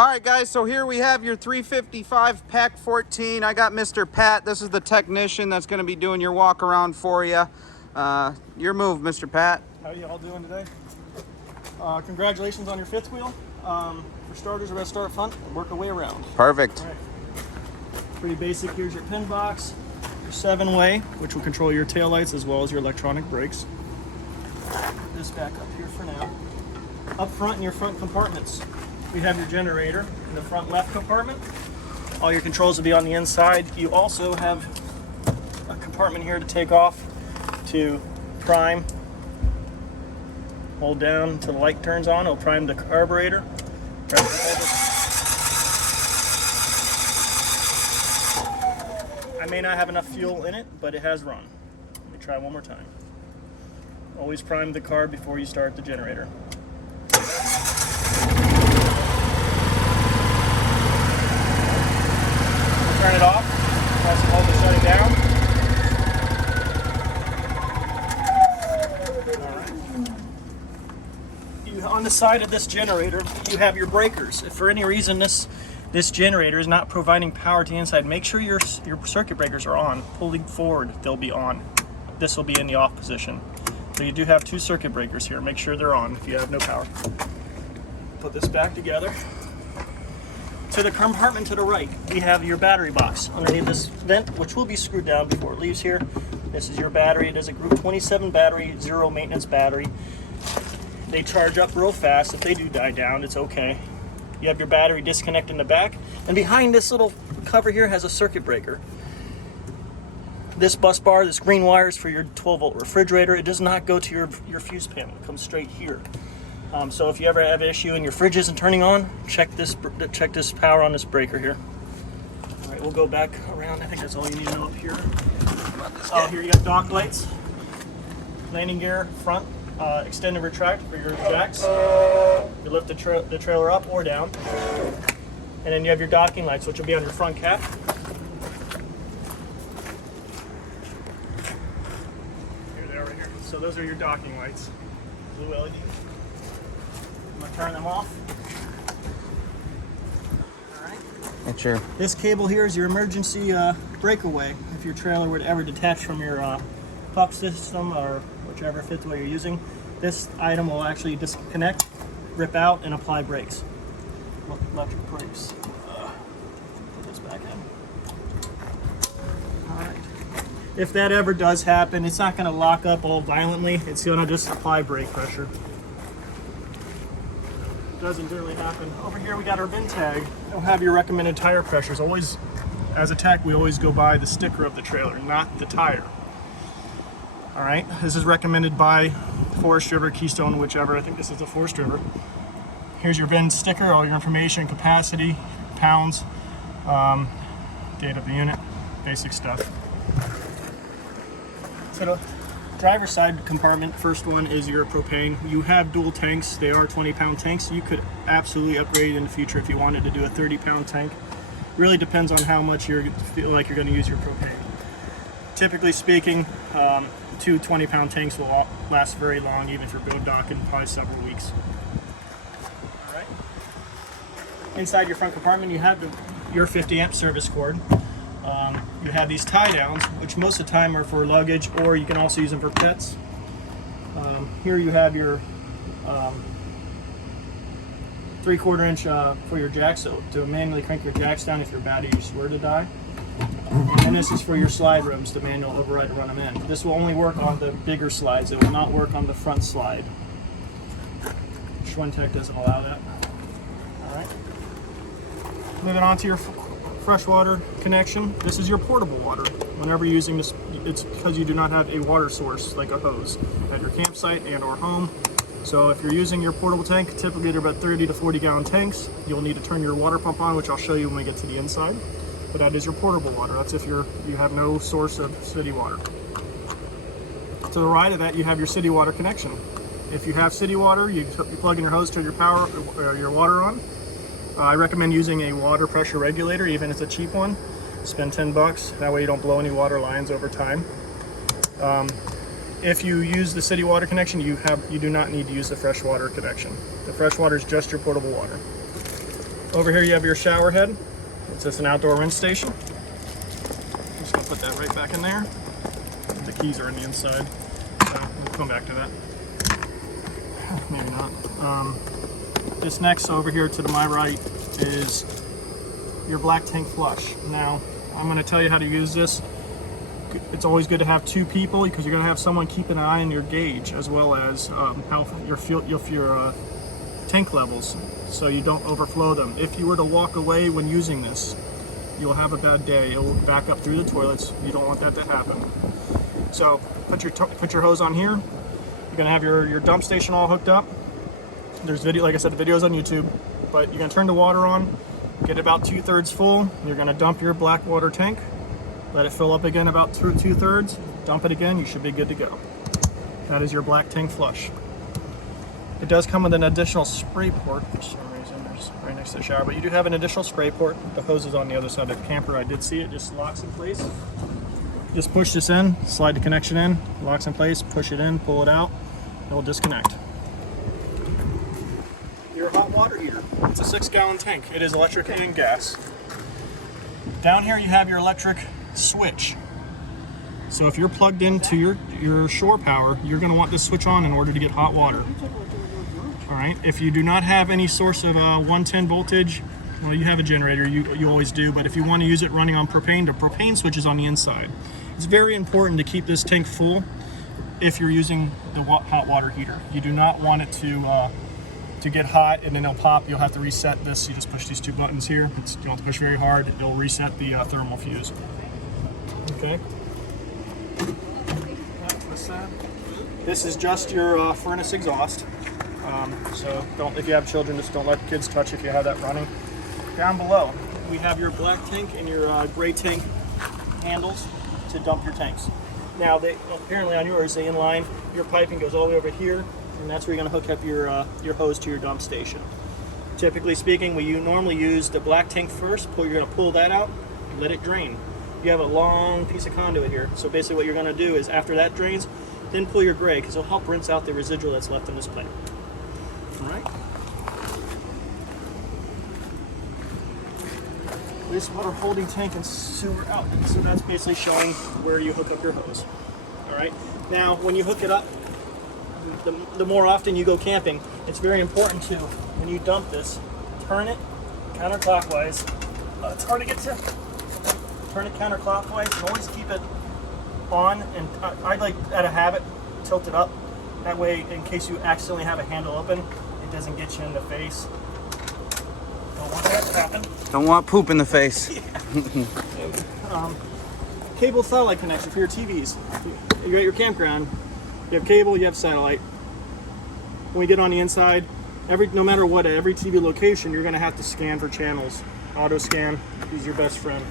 All right, guys, so here we have your 355 Pack 14. I got Mr. Pat. This is the technician that's going to be doing your walk around for you. Your move, Mr. Pat. How are you all doing today? Congratulations on your fifth wheel. For starters, we're going to start front and work our way around. Perfect. All right. Pretty basic. Here's your pin box, your 7-way, which will control your taillights as well as your electronic brakes. Put this back up here for now. Up front in your front compartments, we have your generator in the front left compartment. All your controls will be on the inside. You also have a compartment here to take off to prime. Hold down until the light turns on. It'll prime the carburetor. I may not have enough fuel in it, but it has run. Let me try one more time. Always prime the carb before you start the generator. Turn it off. Press hold to shut it down. On the side of this generator, you have your breakers. If for any reason this generator is not providing power to the inside, make sure your circuit breakers are on. Pulling forward, they'll be on. This will be in the off position. So you do have 2 circuit breakers here. Make sure they're on if you have no power. Put this back together. To the compartment to the right, we have your battery box underneath this vent, which will be screwed down before it leaves here. This is your battery. It is a Group 27 battery, 0 maintenance battery. They charge up real fast. If they do die down, it's okay. You have your battery disconnect in the back, and behind this little cover here has a circuit breaker. This bus bar, this green wire is for your 12-volt refrigerator. It does not go to your fuse panel. It comes straight here. So if you ever have an issue and your fridge isn't turning on, check this power on this breaker here. All right, we'll go back around. I think that's all you need to know up here. Oh, here you got dock lights, landing gear front, extend and retract for your jacks. You lift the trailer up or down, and then you have your docking lights, which will be on your front cap. Here they are right here. So those are your docking lights, blue LED. I'm going to turn them off. All right. That's your... This cable here is your emergency breakaway. If your trailer would ever detach from your puck system or whichever fifth wheel you're using, this item will actually disconnect, rip out, and apply brakes. Electric brakes. Put this back in. All right. If that ever does happen, it's not going to lock up all violently. It's going to just apply brake pressure. Doesn't really happen. Over here we got our bin tag. It'll have your recommended tire pressures. Always, as a tech, we always go by the sticker of the trailer, not the tire. All right, this is recommended by Forest River, Keystone, whichever. I think this is the Forest River. Here's your VIN sticker, all your information, capacity, pounds, date of the unit, basic stuff. So the driver's side compartment, first one is your propane. You have dual tanks. They are 20-pound tanks. You could absolutely upgrade in the future if you wanted to do a 30-pound tank. Really depends on how much you feel like you're going to use your propane. Typically speaking, 2 20-pound tanks will last very long, even if you're boondocking, probably several weeks. All right. Inside your front compartment, you have your 50-amp service cord. You have these tie downs, which most of the time are for luggage, or you can also use them for pets. Here you have your 3/4 inch for your jacks, so to manually crank your jacks down if your batteries were to die. And this is for your slide rooms to manual override to run them in. This will only work on the bigger slides. It will not work on the front slide. Schwintech doesn't allow that. All right. Moving on to your Freshwater Connection. This is your portable water. Whenever you're using this, it's because you do not have a water source like a hose at your campsite and or home. So if you're using your portable tank, typically they're about 30 to 40 gallon tanks. You'll need to turn your water pump on, which I'll show you when we get to the inside. But that is your portable water. That's if you have no source of city water. To the right of that, you have your city water connection. If you have city water, you plug in your hose, turn your your water on. I recommend using a water pressure regulator, even if it's a cheap one. Spend $10. That way you don't blow any water lines over time. If you use the city water connection, you do not need to use the freshwater connection. The freshwater is just your potable water. Over here you have your shower head. It's just an outdoor rinse station. I'm just gonna put that right back in there. The keys are on the inside. So we'll come back to that. Maybe not. This next over here to my right is your black tank flush. Now, I'm going to tell you how to use this. It's always good to have two people because you're going to have someone keep an eye on your gauge as well as how your tank levels, so you don't overflow them. If you were to walk away when using this, you'll have a bad day. It will back up through the toilets. You don't want that to happen. So put your hose on here. You're going to have your dump station all hooked up. There's video, like I said, the video's on YouTube, but you're going to turn the water on, get it about 2/3 full. You're going to dump your black water tank, let it fill up again about 2/3, dump it again, you should be good to go. That is your black tank flush. It does come with an additional spray port for some reason. There's right next to the shower, but you do have an additional spray port. The hose is on the other side of the camper. I did see it, just locks in place. Just push this in, slide the connection in, locks in place, push it in, pull it out, it will disconnect. Your hot water heater. It's a 6-gallon tank. It is electric and gas. Down here you have your electric switch. So if you're plugged into your shore power, you're going to want this switch on in order to get hot water. All right. If you do not have any source of 110 voltage, well, you have a generator. You always do. But if you want to use it running on propane, the propane switch is on the inside. It's very important to keep this tank full if you're using the hot water heater. You do not want it to get hot and then it'll pop. You'll have to reset this. You just push these two buttons here. You don't have to push very hard. It'll reset the thermal fuse. Okay. This is just your furnace exhaust. So if you have children, just don't let the kids touch if you have that running. Down below, we have your black tank and your gray tank handles to dump your tanks. Now, apparently on yours, they inline your piping goes all the way over here, and that's where you're going to hook up your hose to your dump station. Typically speaking, we normally use the black tank first. You're going to pull that out and let it drain. You have a long piece of conduit here, so basically what you're going to do is after that drains, then pull your gray, because it'll help rinse out the residual that's left in this pipe. All right. Wastewater holding tank and sewer outlet. So that's basically showing where you hook up your hose. All right. Now, when you hook it up, the more often you go camping, it's very important to, when you dump this, turn it counterclockwise. It's hard to get to. Turn it counterclockwise and always keep it on. And I like, out of habit, tilt it up. That way, in case you accidentally have a handle open, it doesn't get you in the face. Don't want that to happen. Don't want poop in the face. Cable satellite connection for your TVs. You're at your campground. You have cable, you have satellite. When we get on the inside, no matter what, at every TV location, you're going to have to scan for channels. Auto scan is your best friend.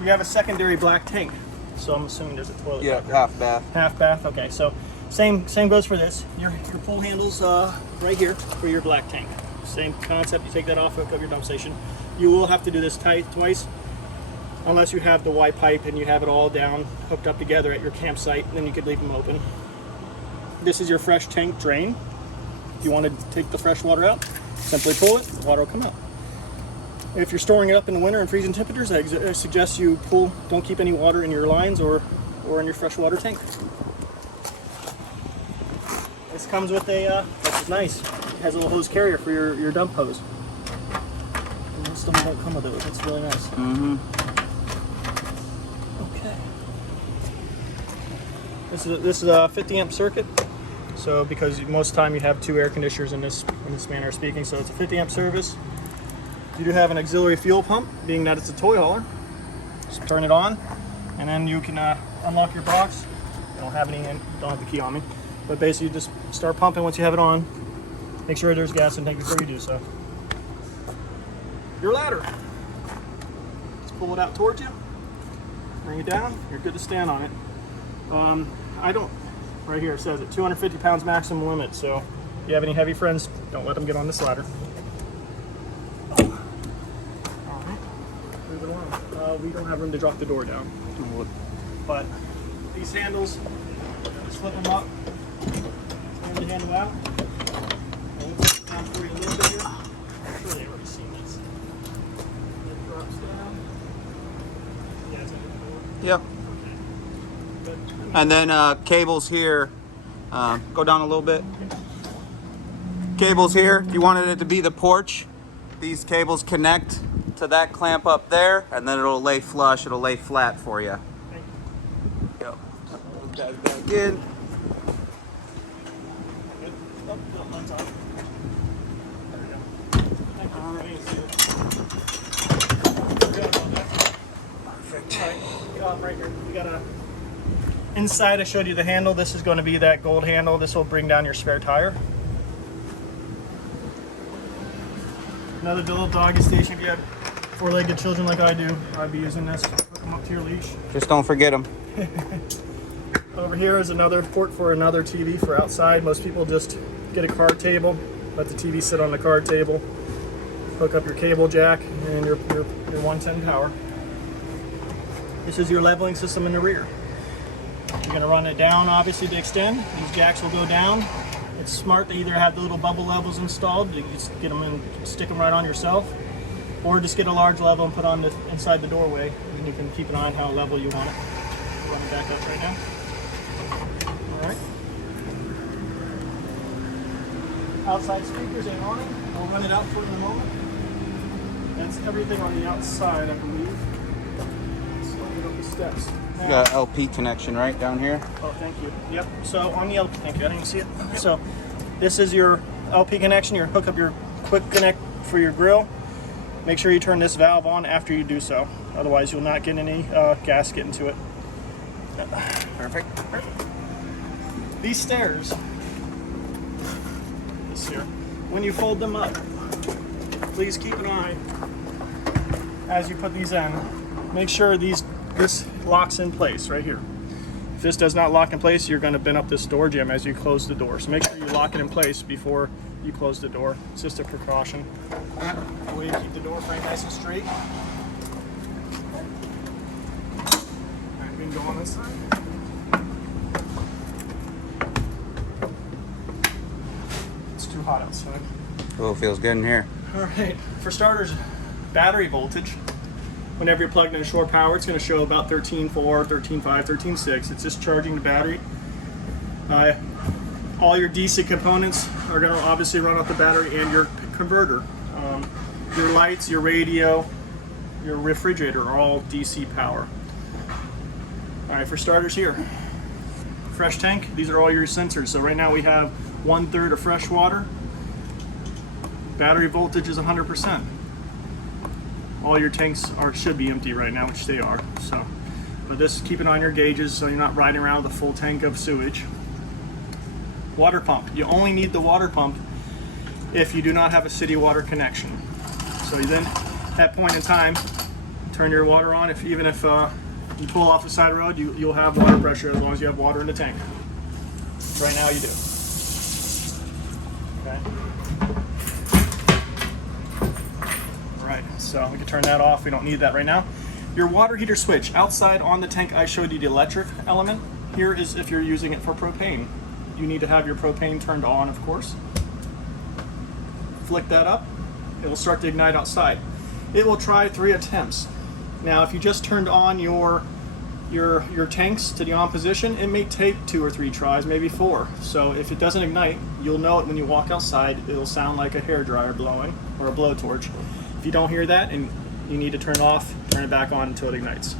You have a secondary black tank, so I'm assuming there's a toilet. Yeah, half bath. Half bath. Okay, so same goes for this. Your pull handles right here for your black tank. Same concept. You take that off, hook up your dump station. You will have to do this twice, unless you have the Y pipe and you have it all down, hooked up together at your campsite. Then you could leave them open. This is your fresh tank drain. If you want to take the fresh water out, simply pull it. The water will come out. If you're storing it up in the winter and freezing temperatures, I suggest you don't keep any water in your lines or in your freshwater tank. This comes with this is nice. It has a little hose carrier for your dump hose. And most of them don't come with it. That's really nice. Mm-hmm. Okay. This is a 50 amp circuit. So because most of the time you have two air conditioners in this manner of speaking, so it's a 50 amp service. You do have an auxiliary fuel pump, being that it's a toy hauler. Just turn it on, and then you can unlock your box. I don't have the key on me, but basically you just start pumping once you have it on. Make sure there's gas in the tank before you do so. Your ladder. Let's pull it out towards you. Bring it down. You're good to stand on it. Right here it says it, 250 pounds maximum limit. So if you have any heavy friends, don't let them get on this ladder. We don't have room to drop the door down, but these handles, just flip them up, turn the handle out, hold it down for you a little Yep. Good. And then cables here. Go down a little bit. Cables here. If you wanted it to be the porch, these cables connect to that clamp up there, and then it'll lay flush. It'll lay flat for you. Thank you. Yep. Move that back in. Good. Oh, no, lights off. There we go. Thank you. Perfect. All right, get off right here. We got a inside. I showed you the handle. This is going to be that gold handle. This will bring down your spare tire. Another little doggy station. If you have four-legged children like I do, I'd be using this. Hook them up to your leash. Just don't forget them. Over here is another port for another TV for outside. Most people just get a card table, let the TV sit on the card table, hook up your cable jack, and your 110 power. This is your leveling system in the rear. You're going to run it down, obviously, to extend. These jacks will go down. It's smart to either have the little bubble levels installed, you just get them in, stick them right on yourself, or just get a large level and put on the inside the doorway, and you can keep an eye on how level you want it. Run it back up right now. All right. Outside speakers and awning. I'll run it out for you in a moment. That's everything on the outside, I believe. Let's load up the steps. You got LP connection right down here. Oh, thank you. Yep. So on the LP, thank you. I didn't even see it. So this is your LP connection. You hook up your quick connect for your grill. Make sure you turn this valve on after you do so. Otherwise, you'll not get any gas get into it. Perfect. These stairs, this here, when you fold them up, please keep an eye as you put these in. Make sure this locks in place right here. If this does not lock in place, you're going to bend up this door jamb as you close the door. So make sure you lock it in place before you close the door. It's just a precaution. That way you keep the door frame nice and straight. Alright, we can go on this side. It's too hot outside. Oh, feels good in here. Alright, for starters, battery voltage. Whenever you're plugged in shore power, it's going to show about 13.4, 13.5, 13.6. It's just charging the battery. All your DC components are going to obviously run off the battery and your converter. Your lights, your radio, your refrigerator are all DC power. Alright, for starters here, fresh tank. These are all your sensors. So right now we have 1/3 of fresh water. Battery voltage is 100%. All your tanks should be empty right now, which they are. So, but this, keep it on your gauges so you're not riding around with a full tank of sewage. Water pump. You only need the water pump if you do not have a city water connection. So you then, at that point in time, turn your water on. Even if you pull off the side road, you'll have water pressure as long as you have water in the tank. Right now you do. Okay. Right, so we can turn that off. We don't need that right now. Your water heater switch. Outside on the tank, I showed you the electric element. Here is if you're using it for propane. You need to have your propane turned on, of course. Flick that up. It will start to ignite outside. It will try 3 attempts. Now, if you just turned on your tanks to the on position, it may take 2 or 3 tries, maybe 4. So if it doesn't ignite, you'll know it when you walk outside. It'll sound like a hairdryer blowing or a blowtorch. If you don't hear that and you need to turn it off, turn it back on until it ignites.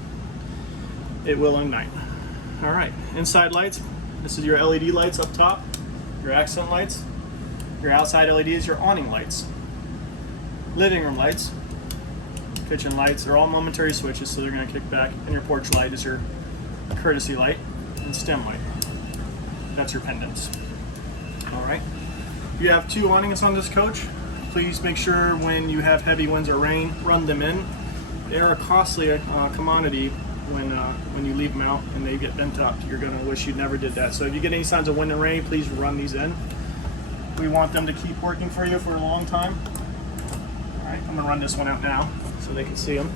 It will ignite. All right, inside lights. This is your LED lights up top, your accent lights. Your outside LEDs, your awning lights. Living room lights, kitchen lights, they're all momentary switches, so they're going to kick back. And your porch light is your courtesy light and stem light. That's your pendants. All right. You have 2 awnings on this coach. Please make sure when you have heavy winds or rain, run them in. They are a costly commodity when you leave them out and they get bent up. You're going to wish you never did that. So if you get any signs of wind and rain, please run these in. We want them to keep working for you for a long time. All right, I'm going to run this one out now so they can see them.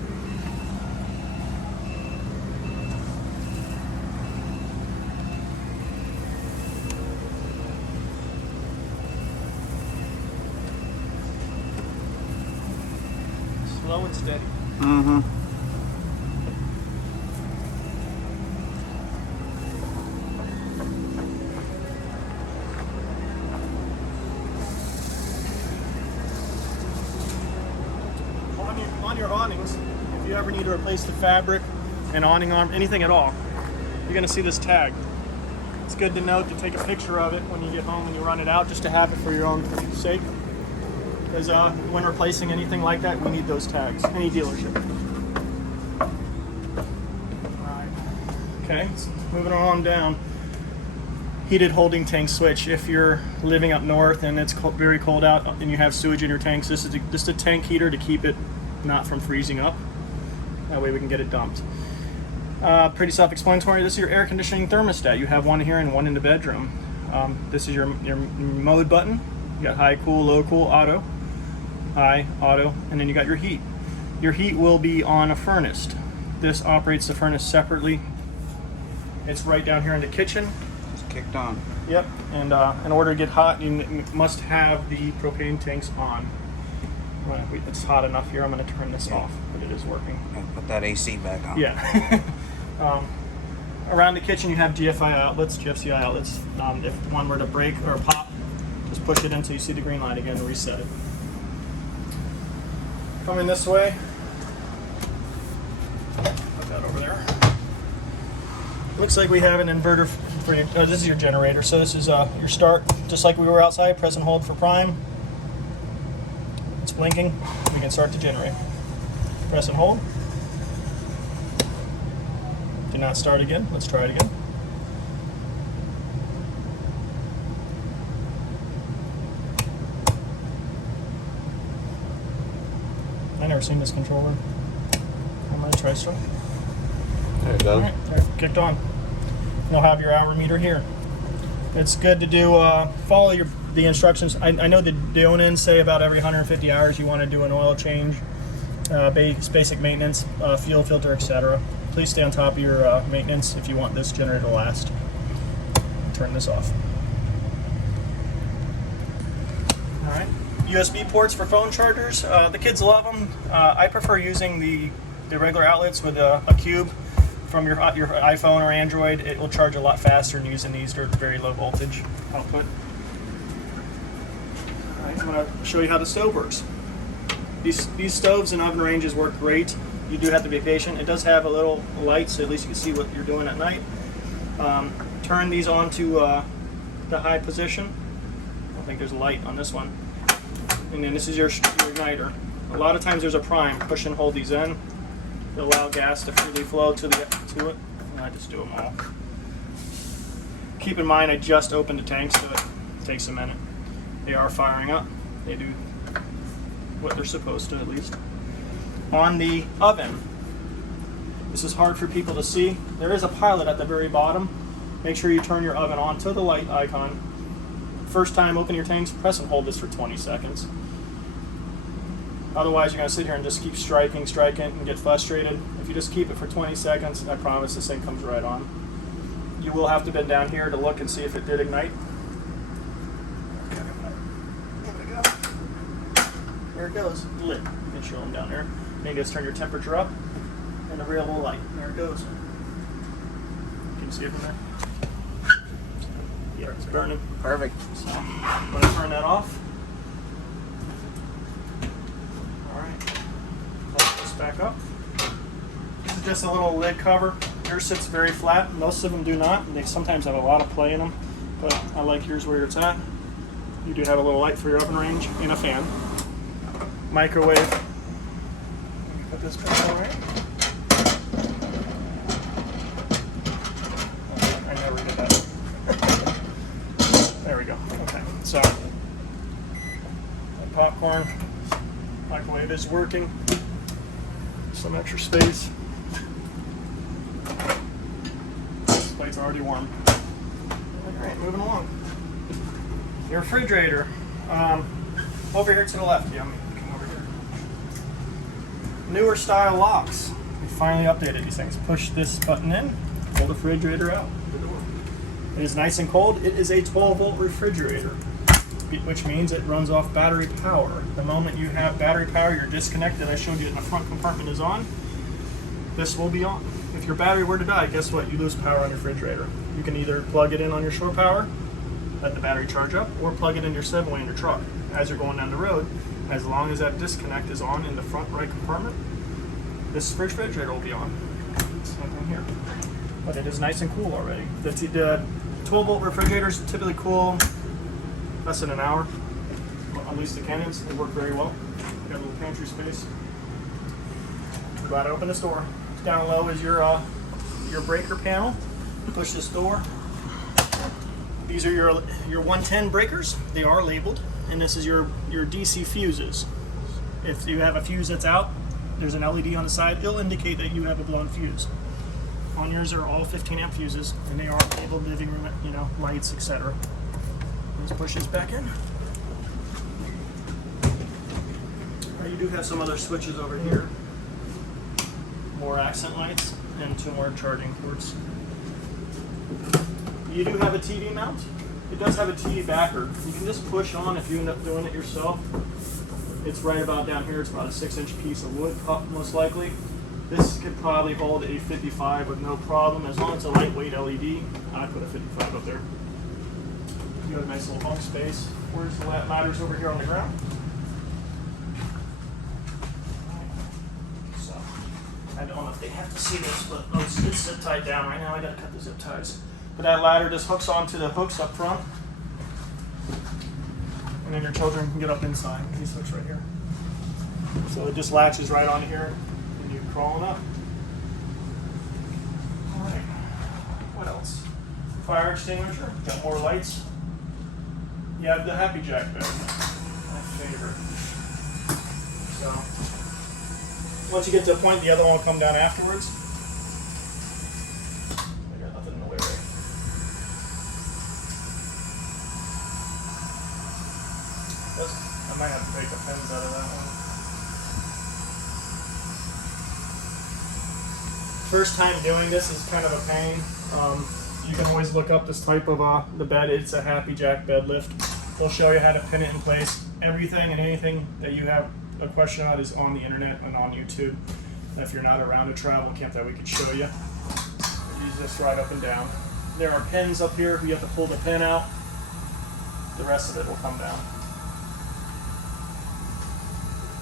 Slow and steady. Mm-hmm. on your awnings, if you ever need to replace the fabric, an awning arm, anything at all, you're going to see this tag. It's good to note to take a picture of it when you get home and you run it out, just to have it for your own sake. Because when replacing anything like that, we need those tags, any dealership. Alright, okay, so moving on down. Heated holding tank switch. If you're living up north and it's very cold out and you have sewage in your tanks, this is just a tank heater to keep it not from freezing up. That way we can get it dumped. Pretty self-explanatory. This is your air conditioning thermostat. You have one here and one in the bedroom. This is your mode button. You got high, cool, low, cool, auto, high, auto, and then you got your heat. Your heat will be on a furnace. This operates the furnace separately. It's right down here in the kitchen. Kicked on. Yep, and in order to get hot, you must have the propane tanks on. Right, it's hot enough here. I'm going to turn this off, but it is working. And put that AC back on. Yeah. Around the kitchen, you have GFI outlets, GFCI outlets. If one were to break or pop, just push it until you see the green light again and reset it. Coming this way. Put that over there. Looks like we have an inverter for your, this is your generator. So this is your start, just like we were outside. Press and hold for prime. It's blinking. We can start the generator. Press and hold. Did not start again. Let's try it again. I never seen this controller. I'm gonna try start. There it goes. All right, there, kicked on. You'll have your hour meter here. It's good to do follow the instructions. I know the Awnings say about every 150 hours you want to do an oil change, basic maintenance, fuel filter, etc. Please stay on top of your maintenance if you want this generator to last. Turn this off. All right. USB ports for phone chargers. The kids love them. I prefer using the regular outlets with a cube from your iPhone or Android. It will charge a lot faster than using these. They're very low voltage output. All right, I'm going to show you how the stove works. These stoves and oven ranges work great. You do have to be patient. It does have a little light, so at least you can see what you're doing at night. Turn these on to the high position. I don't think there's a light on this one. And then this is your igniter. A lot of times there's a prime. Push and hold these in. To allow gas to freely flow to it. And I just do them all. Keep in mind, I just opened the tank, so it takes a minute. They are firing up. They do what they're supposed to, at least. On the oven, this is hard for people to see. There is a pilot at the very bottom. Make sure you turn your oven on to the light icon. First time open your tanks, press and hold this for 20 seconds. Otherwise, you're going to sit here and just keep striking, and get frustrated. If you just keep it for 20 seconds, I promise this thing comes right on. You will have to bend down here to look and see if it did ignite. There it goes, lit. You can show them down there. Then you just turn your temperature up, and the real light. There it goes. Can you see it from there? Yeah, it's burning. Perfect. So, I'm going to turn that off. Back up. This is just a little lid cover. Yours sits very flat. Most of them do not. And they sometimes have a lot of play in them, but I like yours where it's at. You do have a little light for your oven range and a fan. Microwave. Put this back all right. I never did that. There we go. Okay, so that popcorn. Microwave is working. Some extra space. This plate's already warm. Alright, moving along. Your refrigerator. Over here to the left. Yeah, I'm looking over here. Newer style locks. We finally updated these things. Push this button in, pull the refrigerator out the door. It is nice and cold. It is a 12-volt refrigerator, which means it runs off battery power. The moment you have battery power, you're disconnected. I showed you in the front compartment is on. This will be on. If your battery were to die, guess what? You lose power on your refrigerator. You can either plug it in on your shore power, let the battery charge up, or plug it in your 7-way in your truck as you're going down the road. As long as that disconnect is on in the front right compartment, this refrigerator will be on. Same thing here. But it is nice and cool already. The 12-volt refrigerators typically cool less than an hour. Well, at least the Canyons, they work very well. Got a little pantry space. I'm glad I opened this door. Down low is your breaker panel. Push this door. These are your 110 breakers. They are labeled, and this is your DC fuses. If you have a fuse that's out, there's an LED on the side. It'll indicate that you have a blown fuse. On yours are all 15 amp fuses, and they are labeled living room, lights, etc. Let's push this back in. You do have some other switches over here. More accent lights and 2 more charging ports. You do have a TV mount. It does have a TV backer. You can just push on if you end up doing it yourself. It's right about down here. It's about a 6-inch piece of wood, most likely. This could probably hold a 55 with no problem, as long as it's a lightweight LED. I put a 55 up there. You have a nice little bunk space. Where's the ladders over here on the ground? So, I don't know if they have to see this, but it's zip tied down right now. I gotta cut the zip ties. But that ladder just hooks onto the hooks up front, and then your children can get up inside. These hooks right here. So it just latches right on here, and you're crawling up. All right. What else? Fire extinguisher. Got more lights. You have the Happy Jack bed. My favorite. So once you get to a point, the other one will come down afterwards. I got nothing in the way, right? I might have to take the pins out of that one. First time doing this is kind of a pain. You can always look up this type of the bed. It's a Happy Jack bed lift. They'll show you how to pin it in place. Everything and anything that you have a question on is on the internet and on YouTube. If you're not around a travel camp that we could show you, you just ride up and down. There are pins up here. You have to pull the pin out. The rest of it will come down.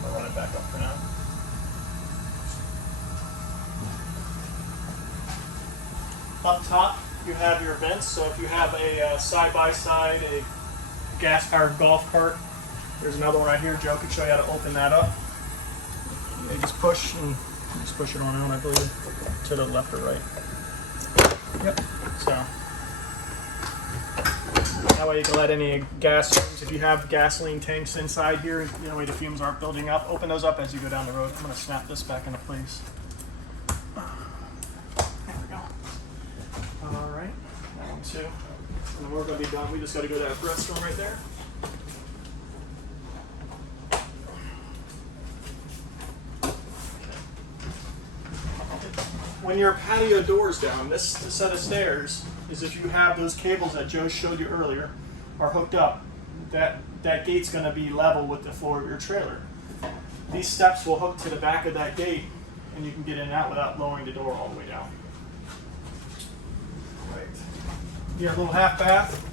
I'll run it back up for now. Up top, you have your vents. So if you have a side-by-side, a gas-powered golf cart, there's another one right here. Joe could show you how to open that up. You just push and just push it on out, I believe, to the left or right. Yep. So that way you can let any gas fumes, if you have gasoline tanks inside here, that way the fumes aren't building up. Open those up as you go down the road. I'm going to snap this back into place. There we go. All right, that one too. And then we're going to be done. We just got to go to that restroom right there. When your patio door's down, this set of stairs is, if you have those cables that Joe showed you earlier are hooked up, that gate's going to be level with the floor of your trailer. These steps will hook to the back of that gate, and you can get in and out without lowering the door all the way down. Right. You have a little half bath.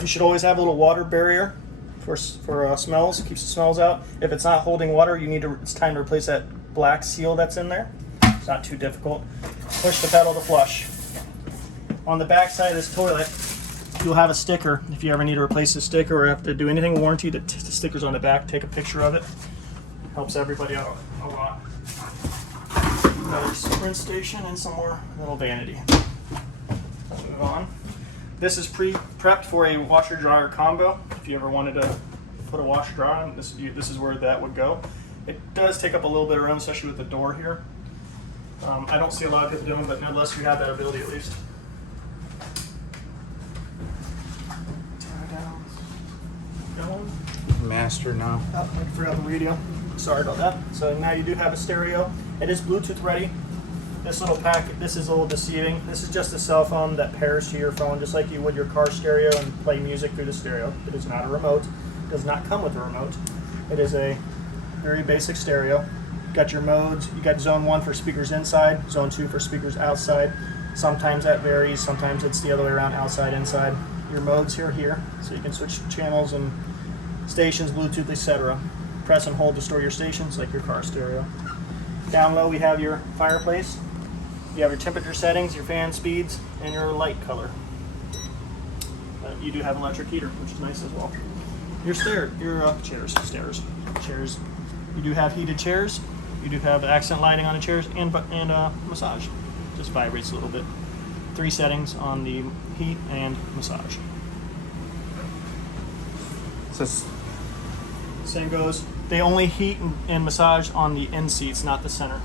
You should always have a little water barrier for smells, keeps the smells out. If it's not holding water, it's time to replace that black seal that's in there. It's not too difficult. Push the pedal to flush. On the back side of this toilet, you'll have a sticker. If you ever need to replace the sticker or have to do anything warranty, the sticker's on the back. Take a picture of it. Helps everybody out a lot. Another sprint station and some more little vanity. Let's move on. This is pre-prepped for a washer-dryer combo. If you ever wanted to put a washer-dryer on, this is where that would go. It does take up a little bit of room, especially with the door here. I don't see a lot of people doing, but nonetheless, you have that ability at least. Tear down. Going. Master now. Oh, I forgot the radio. Sorry about that. So now you do have a stereo. It is Bluetooth ready. This little packet, this is a little deceiving. This is just a cell phone that pairs to your phone, just like you would your car stereo, and play music through the stereo. It is not a remote. It does not come with a remote. It is a very basic stereo. You got your modes. You got zone 1 for speakers inside, zone 2 for speakers outside. Sometimes that varies. Sometimes it's the other way around, outside, inside. Your modes here, so you can switch channels and stations, Bluetooth, etc. Press and hold to store your stations, like your car stereo. Down low, we have your fireplace. You have your temperature settings, your fan speeds, and your light color. You do have electric heater, which is nice as well. Your chairs. You do have heated chairs. You do have accent lighting on the chairs and massage. Just vibrates a little bit. 3 settings on the heat and massage. Same goes. They only heat and massage on the end seats, not the center.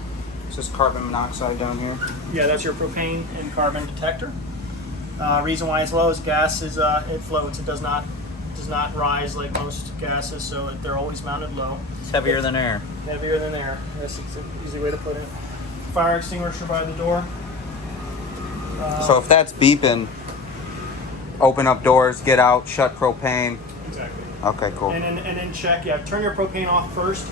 It's just carbon monoxide down here. Yeah, that's your propane and carbon detector. Reason why it's low is gas is it floats. It does not rise like most gases, so they're always mounted low. It's heavier than air. Heavier than air. That's an easy way to put it. Fire extinguisher by the door. So if that's beeping, open up doors, get out, shut propane. Exactly. Okay, cool. And then check. Yeah, turn your propane off first,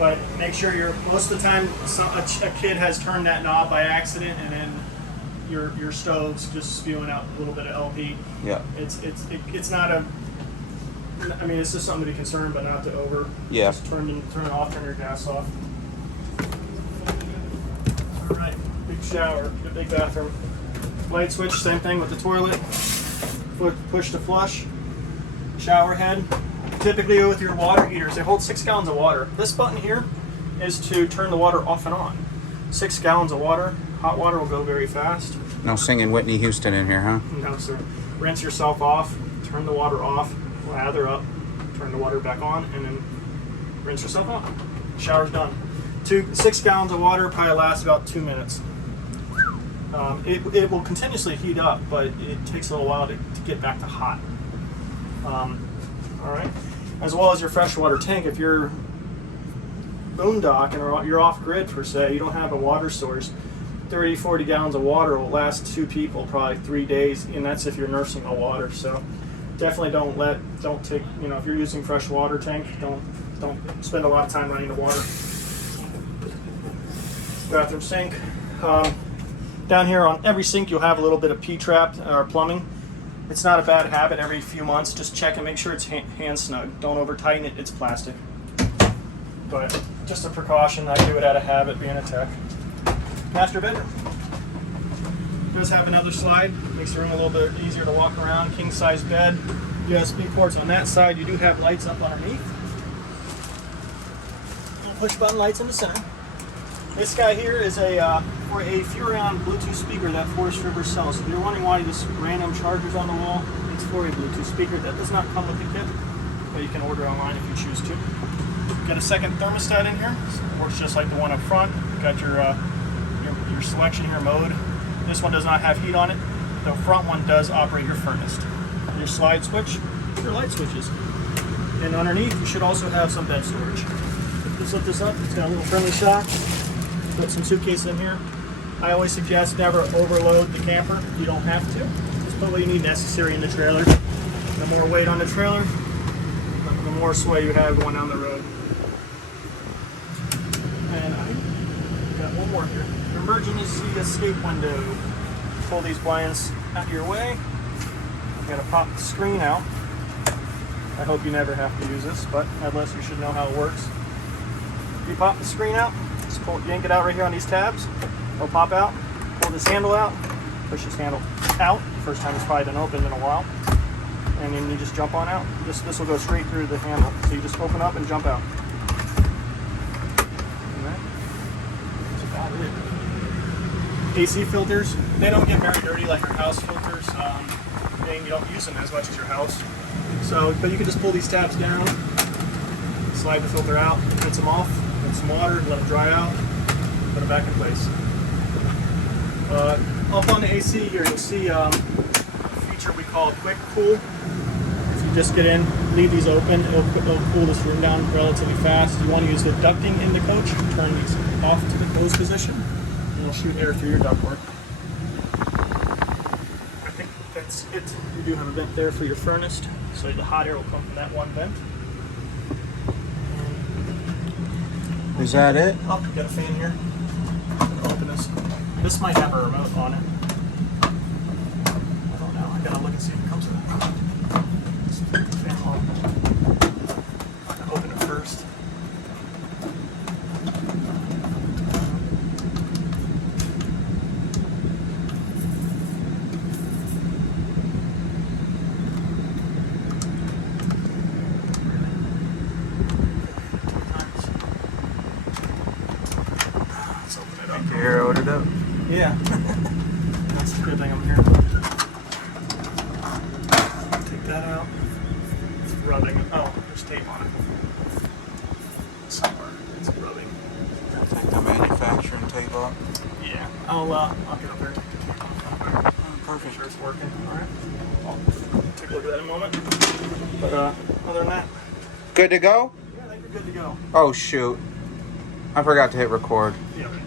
but make sure most of the time a kid has turned that knob by accident, and then your stove's just spewing out a little bit of LP. Yeah. It's not a. I mean, it's just something to be concerned, but not to over. Yeah. Just turn it off. Turn your gas off. All right. Big shower. Big bathroom. Light switch. Same thing with the toilet. Push to flush. Shower head. Typically with your water heaters, they hold 6 gallons of water. This button here is to turn the water off and on. 6 gallons of water. Hot water will go very fast. No singing Whitney Houston in here, huh? No, sir. Rinse yourself off. Turn the water off. Lather up. Turn the water back on, and then rinse yourself off. Shower's done. 6 gallons of water probably lasts about 2 minutes. It will continuously heat up, but it takes a little while to get back to hot. All right. As well as your freshwater tank. If you're boondocking or you're off grid per se, you don't have a water source, 30-40 gallons of water will last 2 people probably 3 days, and that's if you're nursing the water. So definitely don't take, if you're using fresh water tank, don't spend a lot of time running the water. Bathroom sink. Down here on every sink you'll have a little bit of P-trap or plumbing. It's not a bad habit. Every few months just check and make sure it's hand snug. Don't over tighten it, it's plastic. But just a precaution, I do it out of habit being a tech. Master bedroom. It does have another slide, makes the room a little bit easier to walk around. King size bed, USB ports on that side. You do have lights up underneath. Push button lights in the center. This guy here is for a Furrion Bluetooth speaker that Forest River sells. If you're wondering why this random charger's on the wall, it's for a Bluetooth speaker. That does not come with the kit, but you can order online if you choose to. Got a second thermostat in here. It works just like the one up front. Got your selection here mode. This one does not have heat on it. The front one does operate your furnace. Your slide switch, your light switches. And underneath you should also have some bed storage. Just lift this up, it's got a little friendly shock. Put some suitcase in here. I always suggest never overload the camper. You don't have to. Just put what you need necessary in the trailer. The more weight on the trailer, the more sway you have going down the road. And I got one more here. Emergency escape window. Pull these blinds out of your way. I'm gonna pop the screen out. I hope you never have to use this, but nevertheless you should know how it works. You pop the screen out, just yank it out right here on these tabs. It'll pop out, pull this handle out, push this handle out. First time it's probably been opened in a while. And then you just jump on out. This will go straight through the handle. So you just open up and jump out. That's about it. AC filters, they don't get very dirty like your house filters. And you don't use them as much as your house. So, but you can just pull these tabs down, slide the filter out, rinse them off, put some water, let them dry out, put them back in place. Up on the AC here, you'll see a feature we call Quick Cool. If you just get in, leave these open, it'll cool this room down relatively fast. You want to use the ducting in the coach, turn these off to the closed position, and it'll shoot air through your ductwork. I think that's it. You do have a vent there for your furnace, so the hot air will come from that one vent. Is that it? Oh, got a fan here. Open this. This might have a remote on it. Let's see, it comes with fan on. I'm gonna open it first. Let's open it up. Here, ordered up. Yeah. That's the good thing I'm here. Take that out. It's rubbing. Oh, there's tape on it. Somewhere. It's rubbing. Take the manufacturing tape off. Yeah. I'll get up there and take the tape off. Make Perfect. sure it's working. Alright. I'll take a look at that in a moment. But other than that, Good to go? yeah, I think we're good to go. Oh shoot. I forgot to hit record. Yeah, right.